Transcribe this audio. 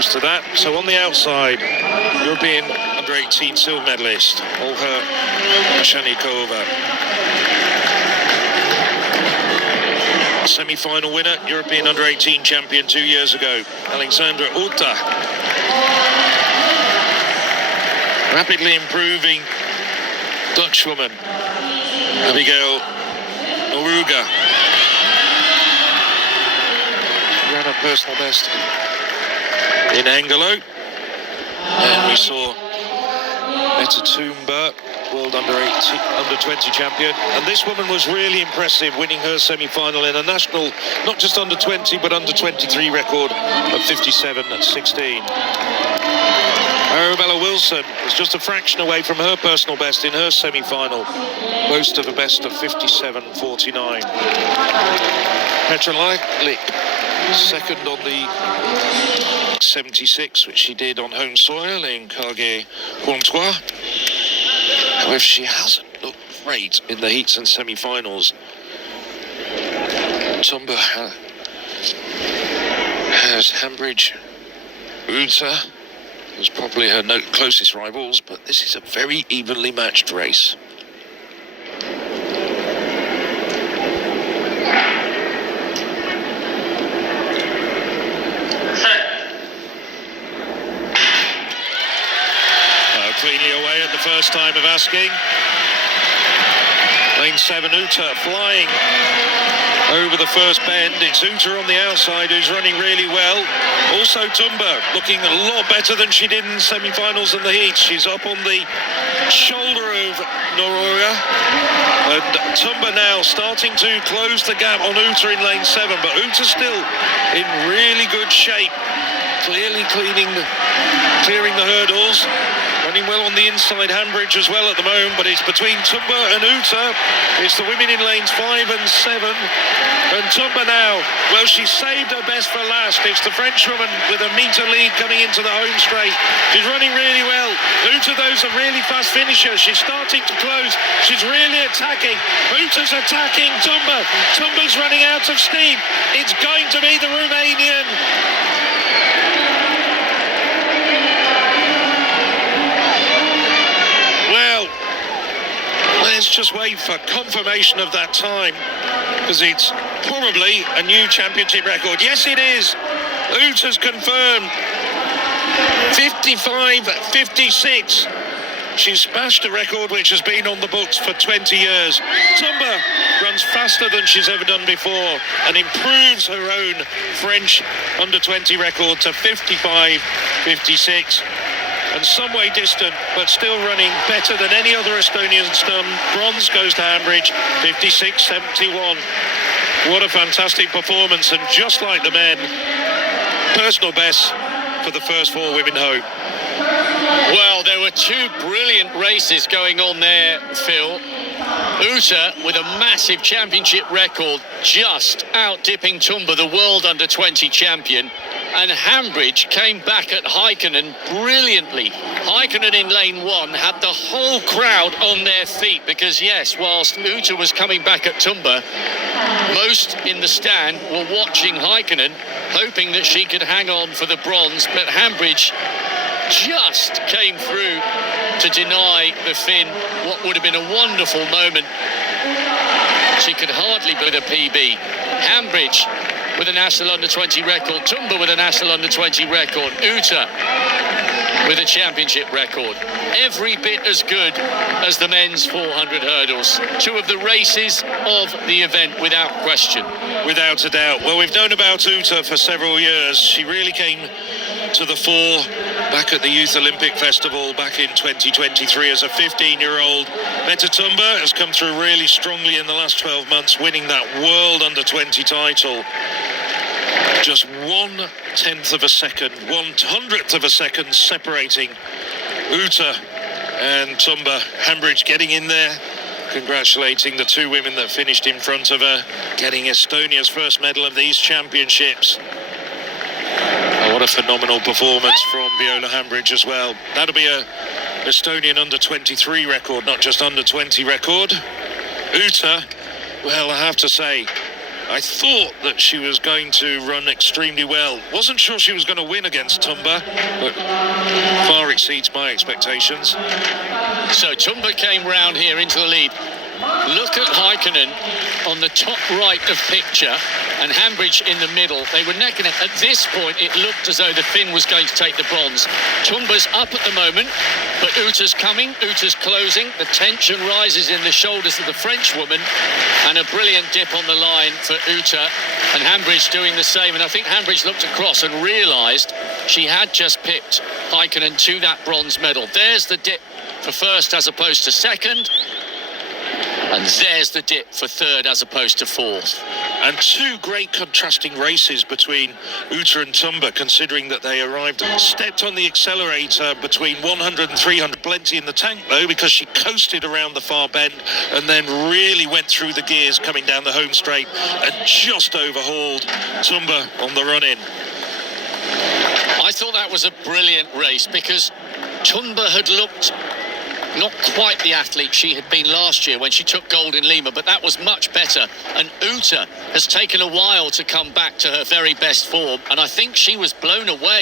close to that. So on the outside, European under-18 silver medalist, Olga Mashanikova. Semi-final winner, European under-18 champion 2 years ago, Alexandra Uta. Rapidly improving Dutch woman, Abigail Noruga. She ran her personal best in Angelo. And we saw Meta Tumba, world under-20 champion. And this woman was really impressive, winning her semi-final in a national, not just under-20, but under-23 record of 57.16. Arabella Wilson was just a fraction away from her personal best in her semi-final, boast of a best of 57.49. Petra Lick, second on the 76, which she did on home soil in Cartier Pontois. However, she hasn't looked great in the heats and semi-finals. Tumba has Hambridge, Uta, who's probably her closest rivals, but this is a very evenly matched race. Cleanly away at the first time of asking. Lane 7, Uta flying over the first bend. It's Uta on the outside who's running really well. Also Tumba looking a lot better than she did in semi-finals and the heats. She's up on the shoulder of Noruga. And Tumba now starting to close the gap on Uta in lane 7, but Uta still in really good shape. Clearly clearing the hurdles. Running well on the inside, Hambridge as well at the moment, but it's between Tumba and Uta. It's the women in lanes 5 and 7. And Tumba now, well, she saved her best for last. It's the Frenchwoman with a metre lead coming into the home straight. She's running really well. Uta, those are really fast finishers. She's starting to close. She's really attacking. Uta's attacking Tumba. Tumba's running out of steam. It's going to be the Romanian. Let's just wait for confirmation of that time, because it's probably a new championship record. Yes, it is. Uta's confirmed. 55.56. She's smashed a record which has been on the books for 20 years. Tumba runs faster than she's ever done before and improves her own French under-20 record to 55.56. And some way distant, but still running better than any other Estonian's done. Bronze goes to Hambridge, 56.71. What a fantastic performance, and just like the men, personal best for the first 4 women home. Well, there were 2 brilliant races going on there, Phil. Uta with a massive championship record, just out-dipping Tumba, the world under-20 champion. And Hambridge came back at Heikkinen brilliantly. Heikkinen in lane 1 had the whole crowd on their feet because, yes, whilst Uta was coming back at Tumba, most in the stand were watching Heikkinen, hoping that she could hang on for the bronze. But Hambridge just came through to deny the Finn what would have been a wonderful moment. She could hardly beat a PB. Hambridge with a national under-20 record, Tumba with a national under-20 record, Uta with a championship record. Every bit as good as the men's 400 hurdles. 2 of the races of the event, without question. Without a doubt. Well, we've known about Uta for several years. She really came to the fore back at the Youth Olympic Festival back in 2023 as a 15-year-old. Meta Tumba has come through really strongly in the last 12 months, winning that World Under-20 title. Just 1/10 of a second, 1/100th of a second separating Uta and Tumba. Hambridge getting in there, congratulating the 2 women that finished in front of her, getting Estonia's first medal of these championships. Oh, what a phenomenal performance from Viola Hambridge as well. That'll be a Estonian under-23 record, not just under-20 record. Uta, well, I have to say, I thought that she was going to run extremely well. Wasn't sure she was going to win against Tumba, but far exceeds my expectations. So Tumba came round here into the lead. Look at Heikkinen on the top right of picture and Hambridge in the middle. They were neck and neck. At this point, it looked as though the Finn was going to take the bronze. Tumba's up at the moment, but Uta's coming. Uta's closing. The tension rises in the shoulders of the French woman, and a brilliant dip on the line for Uta, and Hambridge doing the same. And I think Hambridge looked across and realised she had just pipped Heikkinen to that bronze medal. There's the dip for first as opposed to second. And there's the dip for third as opposed to fourth. And two great contrasting races between Uta and Tumba, considering that they arrived, stepped on the accelerator between 100 and 300. Plenty in the tank, though, because she coasted around the far bend and then really went through the gears coming down the home straight and just overhauled Tumba on the run-in. I thought that was a brilliant race because Tumba had looked not quite the athlete she had been last year when she took gold in Lima, but that was much better. And Uta has taken a while to come back to her very best form, and I think she was blown away.